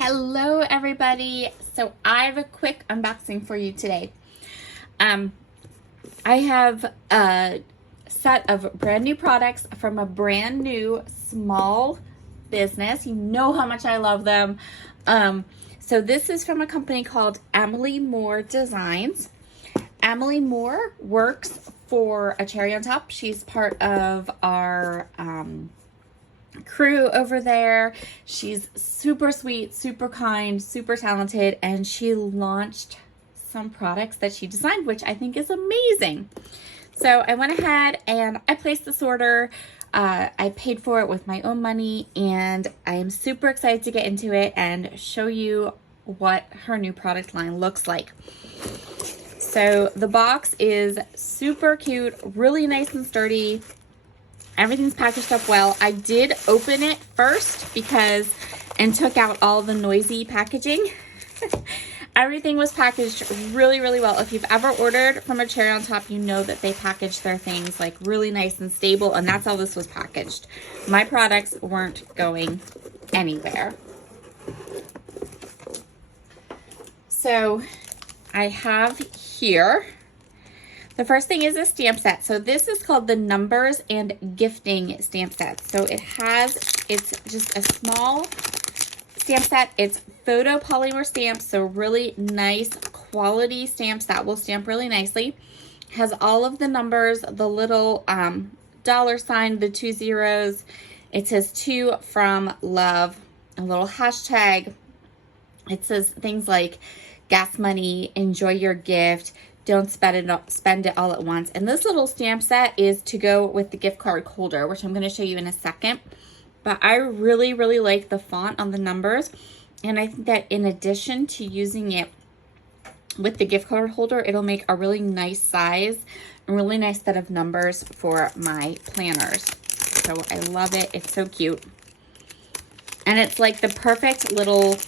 Hello everybody. So I have a quick unboxing for you today. I have a set of brand new products from a brand new small business. You know how much I love them. So this is from a company called Emily Moore Designs. Emily Moore works for A Cherry on Top. She's part of our crew over there. She's super sweet, super kind, super talented, and she launched some products that she designed, which I think is amazing. So I went ahead and I placed this order. I paid for it with my own money, and I am super excited to get into it and show you what her new product line looks like. So the box is super cute, really nice and sturdy. Everything's packaged up well. I did open it first and took out all the noisy packaging. Everything was packaged really, really well. If you've ever ordered from A Cherry on Top, you know that they package their things like really nice and stable, and that's how this was packaged. My products weren't going anywhere. So I have here, the first thing is a stamp set. So this is called the Numbers and Gifting stamp set. So it's just a small stamp set. It's photo polymer stamps, so really nice quality stamps that will stamp really nicely. Has all of the numbers, the little dollar sign, the 2 zeros. It says "to from love," a little hashtag. It says things like gas money, enjoy your gift, don't spend it all at once. And this little stamp set is to go with the gift card holder, which I'm going to show you in a second. But I really, really like the font on the numbers. And I think that in addition to using it with the gift card holder, it'll make a really nice size, a really nice set of numbers for my planners. So I love it. It's so cute. And it's like the perfect little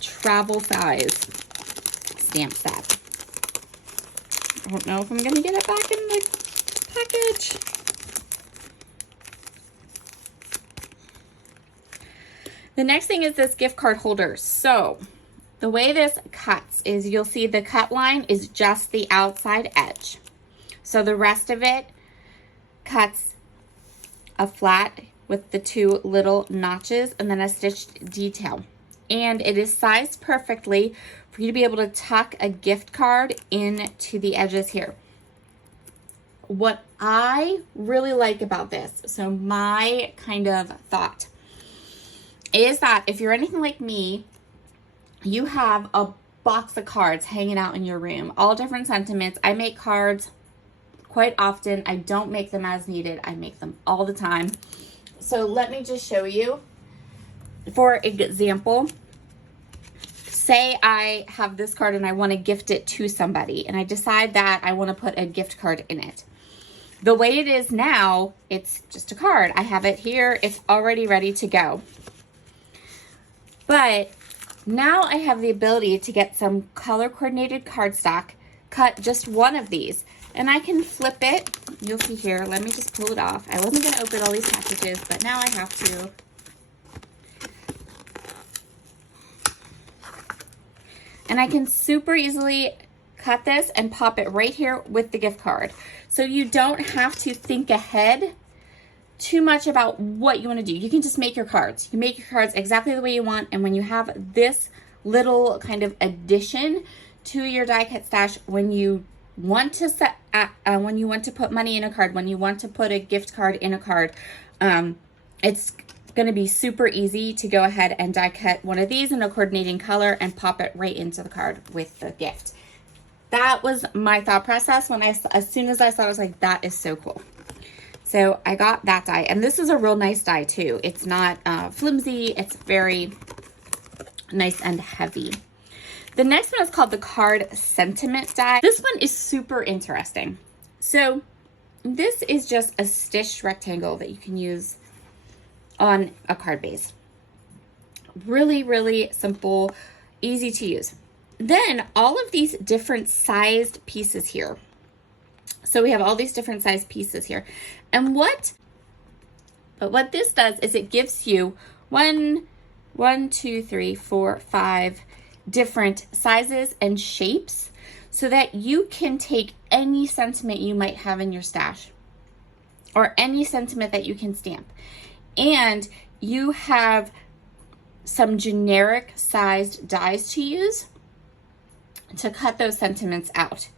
travel size stamp set. I don't know if I'm going to get it back in the package. The next thing is this gift card holder. So the way this cuts is you'll see the cut line is just the outside edge. So the rest of it cuts a flat with the 2 little notches and then a stitched detail. And it is sized perfectly for you to be able to tuck a gift card into the edges here. What I really like about this, so my kind of thought, is that if you're anything like me, you have a box of cards hanging out in your room, all different sentiments. I make cards quite often. I don't make them as needed. I make them all the time. So let me just show you. For example, say I have this card and I want to gift it to somebody, and I decide that I want to put a gift card in it. The way it is now, it's just a card. I have it here. It's already ready to go. But now I have the ability to get some color coordinated cardstock, cut just one of these, and I can flip it. You'll see here. Let me just pull it off. I wasn't going to open all these packages, but now I have to. And I can super easily cut this and pop it right here with the gift card. So you don't have to think ahead too much about what you want to do. You can just make your cards. You make your cards exactly the way you want. And when you have this little kind of addition to your die cut stash, when you want to when you want to put money in a card, when you want to put a gift card in a card, it's going to be super easy to go ahead and die cut one of these in a coordinating color and pop it right into the card with the gift. That was my thought process when as soon as I saw it, I was like, that is so cool. So I got that die, and this is a real nice die too. It's not flimsy. It's very nice and heavy. The next one is called the Card Sentiment die. This one is super interesting. So this is just a stitched rectangle that you can use on a card base. Really, really simple, easy to use. Then all of these different sized pieces here. So we have all these different sized pieces here. And what this does is it gives you 1, 1, 2, 3, 4, 5 different sizes and shapes so that you can take any sentiment you might have in your stash or any sentiment that you can stamp. And you have some generic sized dies to use to cut those sentiments out.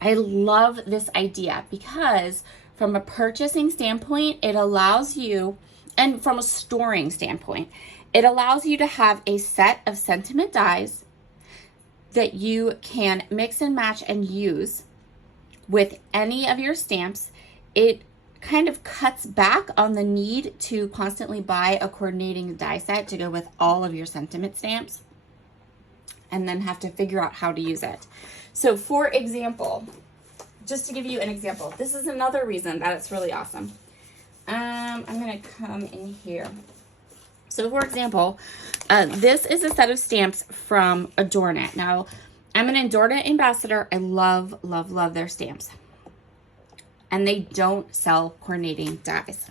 I love this idea because from a purchasing standpoint, it allows you, and from a storing standpoint, it allows you to have a set of sentiment dies that you can mix and match and use with any of your stamps. It kind of cuts back on the need to constantly buy a coordinating die set to go with all of your sentiment stamps and then have to figure out how to use it. So for example, just to give you an example, this is another reason that it's really awesome. I'm gonna come in here. So for example, this is a set of stamps from Adorn It. Now, I'm an Adorn It ambassador. I love, love, love their stamps. And they don't sell coordinating dies.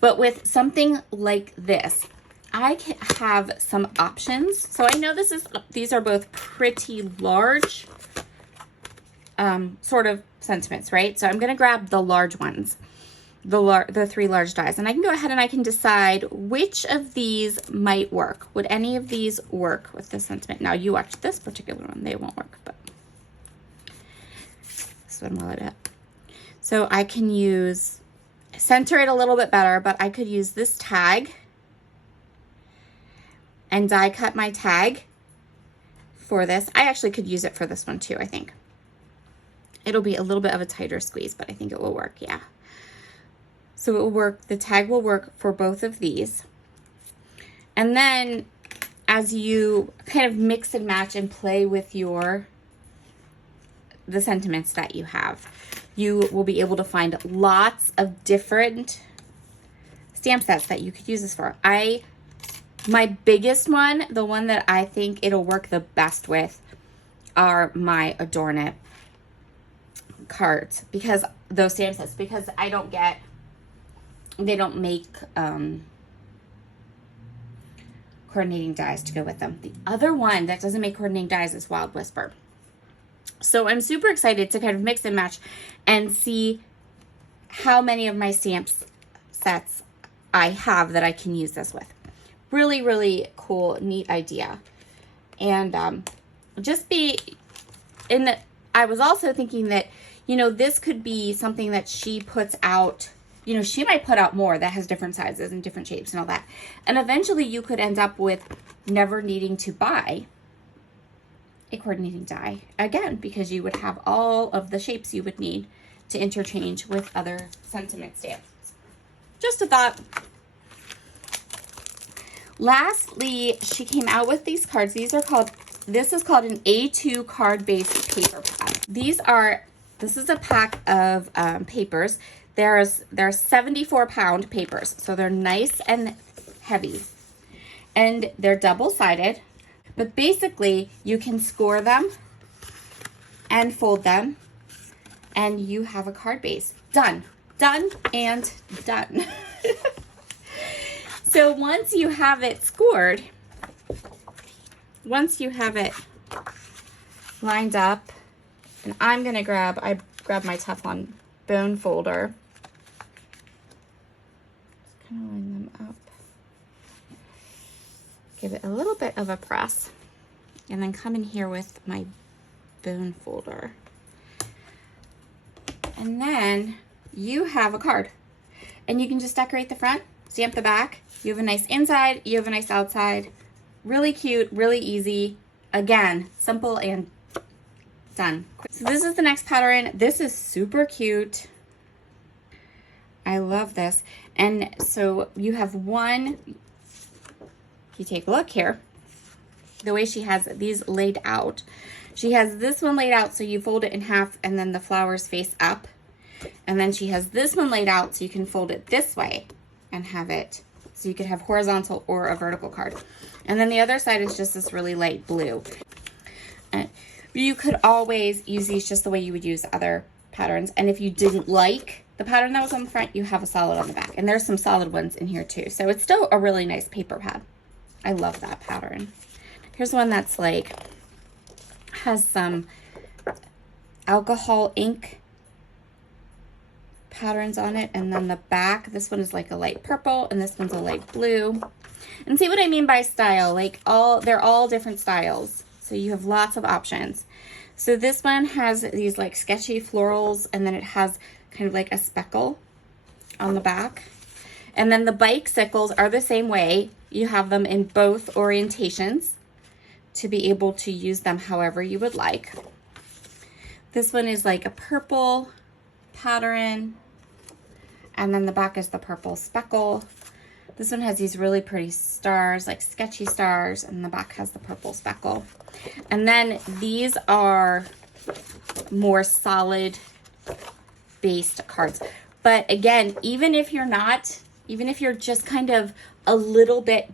But with something like this, I can have some options. So I know these are both pretty large sort of sentiments, right? So I'm gonna grab the large ones. The 3 large dies, and I can go ahead and I can decide which of these might work. Would any of these work with this sentiment? Now you watch this particular one, they won't work, but this one will a bit. So I can center it a little bit better, but I could use this tag and die cut my tag for this. I actually could use it for this one too, I think. It'll be a little bit of a tighter squeeze, but I think it will work, yeah. So it will work, the tag will work for both of these. And then as you kind of mix and match and play with the sentiments that you have, you will be able to find lots of different stamp sets that you could use this for. My biggest one, the one that I think it'll work the best with, are my Adorn It cards, because those stamp sets, because they don't make coordinating dies to go with them. The other one that doesn't make coordinating dies is Wild Whisper. So I'm super excited to kind of mix and match and see how many of my stamp sets I have that I can use this with. Really, really cool, neat idea. And I was also thinking that, this could be something that she puts out. She might put out more that has different sizes and different shapes and all that. And eventually you could end up with never needing to buy a coordinating die again, because you would have all of the shapes you would need to interchange with other sentiment stamps. Just a thought. Lastly, she came out with these cards. This is called an A2 card-based paper pad. This is a pack of papers. They're 74-pound papers, so they're nice and heavy. And they're double-sided, but basically you can score them and fold them, and you have a card base. Done. Done and done. So once you have it scored, once you have it lined up, and I grabbed my Teflon bone folder. Just kind of line them up. Give it a little bit of a press, and then come in here with my bone folder. And then you have a card, and you can just decorate the front, stamp the back. You have a nice inside, you have a nice outside. Really cute, really easy. Again, simple and done. So this is the next pattern. This is super cute. I love this. And so you have one, if you take a look here, the way she has these laid out. She has this one laid out so you fold it in half and then the flowers face up. And then she has this one laid out so you can fold it this way and have it, so you could have horizontal or a vertical card. And then the other side is just this really light blue. You could always use these just the way you would use other patterns. And if you didn't like the pattern that was on the front, you have a solid on the back. And there's some solid ones in here too. So it's still a really nice paper pad. I love that pattern. Here's one that's like, has some alcohol ink patterns on it, and then the back, this one is like a light purple and this one's a light blue. And see what I mean by style, like they're all different styles, so you have lots of options. So this one has these like sketchy florals, and then it has kind of like a speckle on the back. And then the bicycles are the same way. You have them in both orientations to be able to use them however you would like. This one is like a purple pattern, and then the back is the purple speckle. This one has these really pretty stars, like sketchy stars, and the back has the purple speckle. And then these are more solid based cards. But again, even if you're just kind of a little bit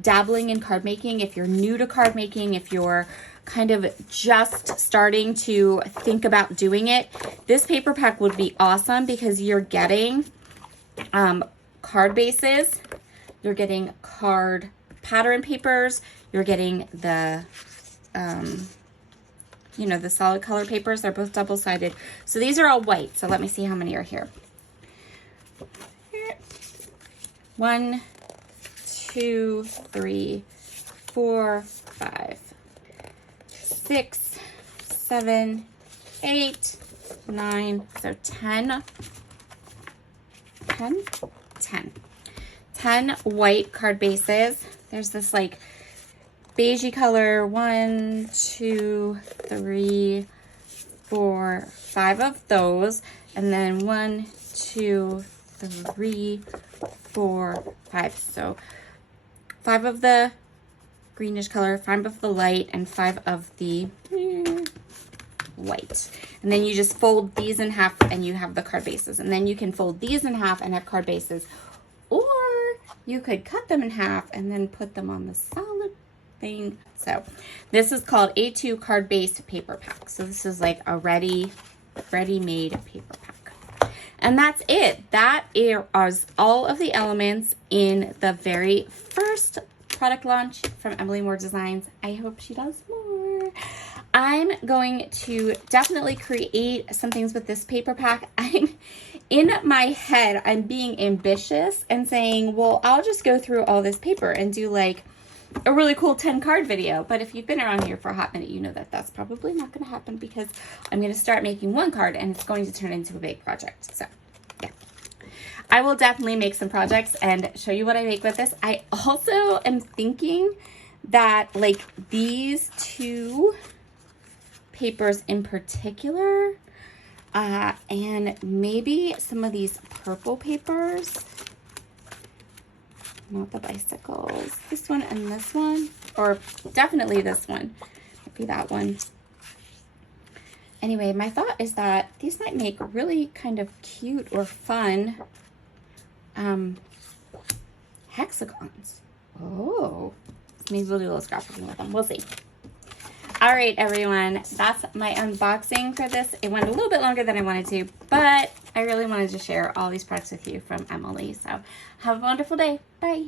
dabbling in card making, if you're new to card making, if you're kind of just starting to think about doing it, this paper pack would be awesome because you're getting card bases, you're getting card pattern papers, you're getting the you know, the solid color papers. They're both double-sided. So these are all white. So let me see how many are here. 1, 2, 3, 4, 5, 6, 7, 8, 9, so 10 white card bases. There's this like beigey color, 1, 2, 3, 4, 5 of those, and then 1, 2, 3, 4, 5. So 5 of the greenish color, 5 of the light, and 5 of the white. And then you just fold these in half and you have the card bases. And then you can fold these in half and have card bases. Or you could cut them in half and then put them on the solid thing. So this is called A2 card base paper pack. So this is like a ready-made paper pack. And that's it. That is all of the elements in the very first product launch from Emily Moore Designs. I hope she does more. I'm going to definitely create some things with this paper pack. In my head, I'm being ambitious and saying, well, I'll just go through all this paper and do like a really cool 10 card video. But if you've been around here for a hot minute, you know that that's probably not going to happen because I'm going to start making one card and it's going to turn into a big project. So yeah, I will definitely make some projects and show you what I make with this. I also am thinking that like these two papers in particular, and maybe some of these purple papers, not the bicycles, this one and this one, or definitely this one, maybe that one. Anyway, my thought is that these might make really kind of cute or fun hexagons. Oh, maybe we'll do a little scrapbooking with them. We'll see. All right, everyone, that's my unboxing for this. It went a little bit longer than I wanted to, but I really wanted to share all these products with you from Emily. So have a wonderful day. Bye.